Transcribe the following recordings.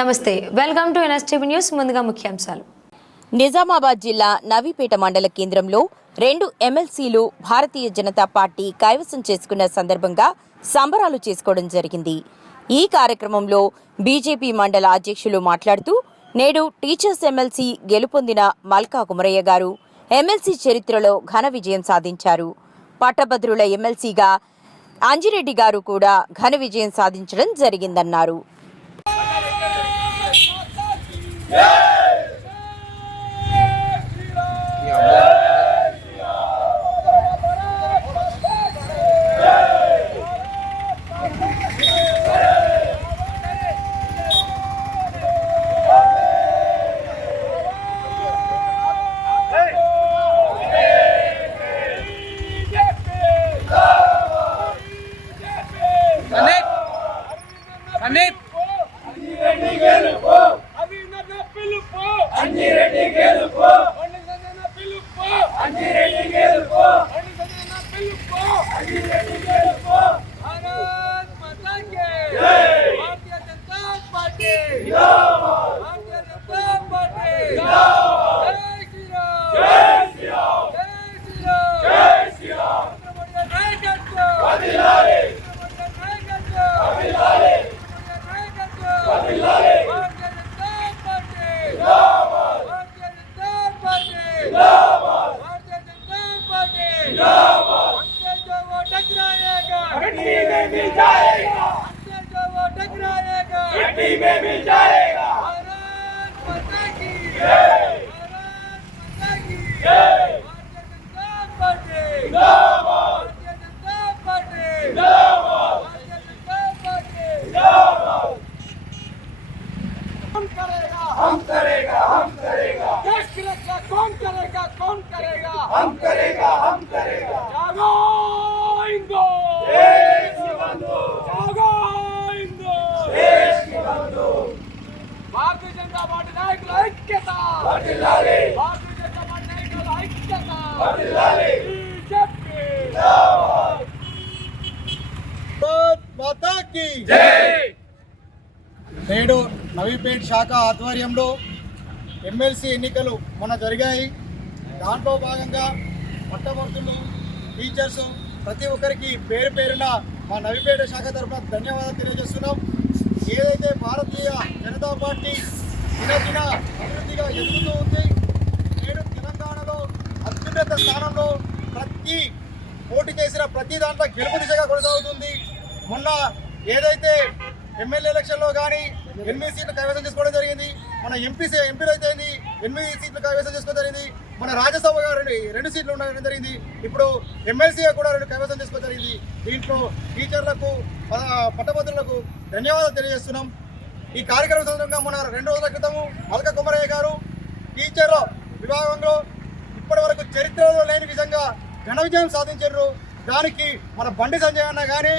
నమస్తే welcome to NSTV news ముందుగా ముఖ్యాంశాలు. నిజామాబాద్ జిల్లా నవీపేట మండల కేంద్రంలో రెండు ఎమ్మెల్సీలు భారతీయ జనతా పార్టీ కైవసం చేసుకున్న సందర్భంగా సంబరాలు చేసుకోవడం జరిగింది. ఈ కార్యక్రమంలో బీజేపీ మండల అధ్యక్షులు మాట్లాడుతూ నేడు టీచర్స్ ఎమ్మెల్సీ గెలుపొందిన మల్కా కుమరయ్య గారు ఎమ్మెల్సీ చరిత్రలో ఘన విజయం సాధించారు. పట్టభద్రుల ఎమ్మెల్సీగా అంజిరెడ్డి గారు కూడా ఘన విజయం సాధించడం జరిగిందన్నారు. E amor. टकराएगा में मिल जाएगा। जो वो टकराएगा। गड्डी में मिल जाएगा। भारत माता की जय। भारत माता की जय। भारतीय जनता पार्टी। जिंदाबाद। भारतीय जनता पार्टी। जिंदाबाद। भारतीय जनता पार्टी। जिंदाबाद। कौन करेगा? हम करेगा हम करेगा। देश की रक्षा कौन करेगा? कौन करेगा? हम करेगा हम करेगा। जागो इंदो నేడు నవీపేట్ శాఖ ఆధ్వర్యంలో ఎమ్మెల్సీ ఎన్నికలు మొన్న జరిగాయి. దాంట్లో భాగంగా పట్టభర్తులు టీచర్సు ప్రతి ఒక్కరికి పేరు పేరున మా నవీపేట శాఖ తరఫున ధన్యవాదాలు తెలియజేస్తున్నాం. ఏదైతే భారతీయ జనతా పార్టీ దినదిన అభివృద్ధిగా ఎదుగుతూ ఉంది నేడు తెలంగాణలో అత్యున్నత స్థానంలో ప్రతి పోటీ చేసిన ప్రతి దాంట్లో గెలుపు దిశగా కొనసాగుతుంది. మొన్న ఏదైతే ఎమ్మెల్యే ఎలక్షన్లో కానీ ఎనిమిది సీట్లు కైవసం చేసుకోవడం జరిగింది. మన ఎంపీ ఎంపీలు అయితే ఎనిమిది సీట్లు కైవసం చేసుకోవడం జరిగింది. మన రాజ్యసభ రెండు రెండు సీట్లు ఉండడం జరిగింది. ఇప్పుడు ఎమ్మెల్సీగా కూడా రెండు కైవసం చేసుకోవడం జరిగింది. దీంట్లో టీచర్లకు పట్టభద్రులకు ధన్యవాదాలు తెలియజేస్తున్నాం. ఈ కార్యక్రమం సందర్భంగా మన రెండు రోజుల క్రితము మల్క కుమరయ్య గారు టీచర్ విభాగంలో ఇప్పటి వరకు చరిత్రలో లేని విధంగా ఘన విజయం సాధించారు. దానికి మన బండి సంజయ్ అన్న కానీ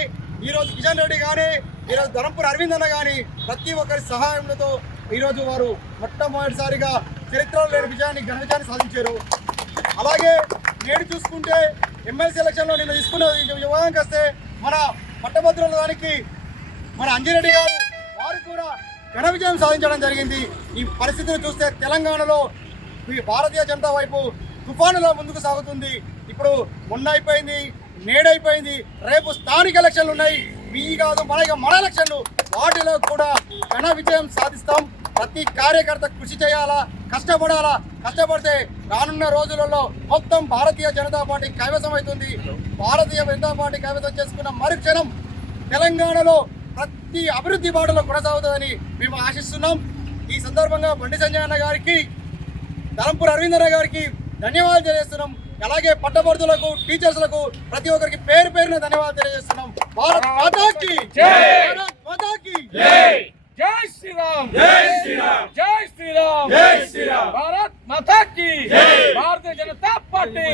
ఈరోజు కిషన్ రెడ్డి కానీ ఈరోజు ధరంపూర్ అరవింద్ అన్న కానీ ప్రతి ఒక్కరి సహాయంతో ఈరోజు వారు మొట్టమొదటిసారిగా చరిత్రలో లేని విజయాన్ని ఘన విజయాన్ని సాధించారు. అలాగే నేడు చూసుకుంటే ఎమ్మెల్సీ ఎలక్షన్లో నిన్న తీసుకున్న విభాగానికి వస్తే మన పట్టభద్రుల దానికి మన అంజిరెడ్డి గారు వారు కూడా ఘన విజయం సాధించడం జరిగింది. ఈ పరిస్థితిని చూస్తే తెలంగాణలో ఈ భారతీయ జనతా వైపు తుఫానులో ముందుకు సాగుతుంది. ఇప్పుడు మొన్న అయిపోయింది నేడైపోయింది రేపు స్థానిక ఎలక్షన్లు ఉన్నాయి. మీ కాదు మన మన ఎలక్షన్లు వాటిలో కూడా ఘన విజయం సాధిస్తాం. ప్రతి కార్యకర్త కృషి చేయాలా కష్టపడాలా? కష్టపడితే రానున్న రోజులలో మొత్తం భారతీయ జనతా పార్టీ కైవసం అవుతుంది. భారతీయ జనతా పార్టీ కైవసం చేసుకున్న మరుక్షణం తెలంగాణలో ప్రతి అభివృద్ధి బాటలో కొనసాగుతుందని మేము ఆశిస్తున్నాం. ఈ సందర్భంగా బండి సంజయ్ అన్న గారికి ధరంపూర్ అరవిందన్న గారికి ధన్యవాదాలు తెలియజేస్తున్నాం. అలాగే పట్టభద్రులకు టీచర్స్లకు ప్రతి ఒక్కరికి పేరు పేరున ధన్యవాదాలు తెలియజేస్తున్నాం. భారత్ మాతాకి! భారత్ మాతాకి! జై! శ్రీరామ్! జై శ్రీరామ్! జై శ్రీరామ్! జై శ్రీరామ్! భారత్ మాతా की జై! భారతీయ జనతా పార్టీ!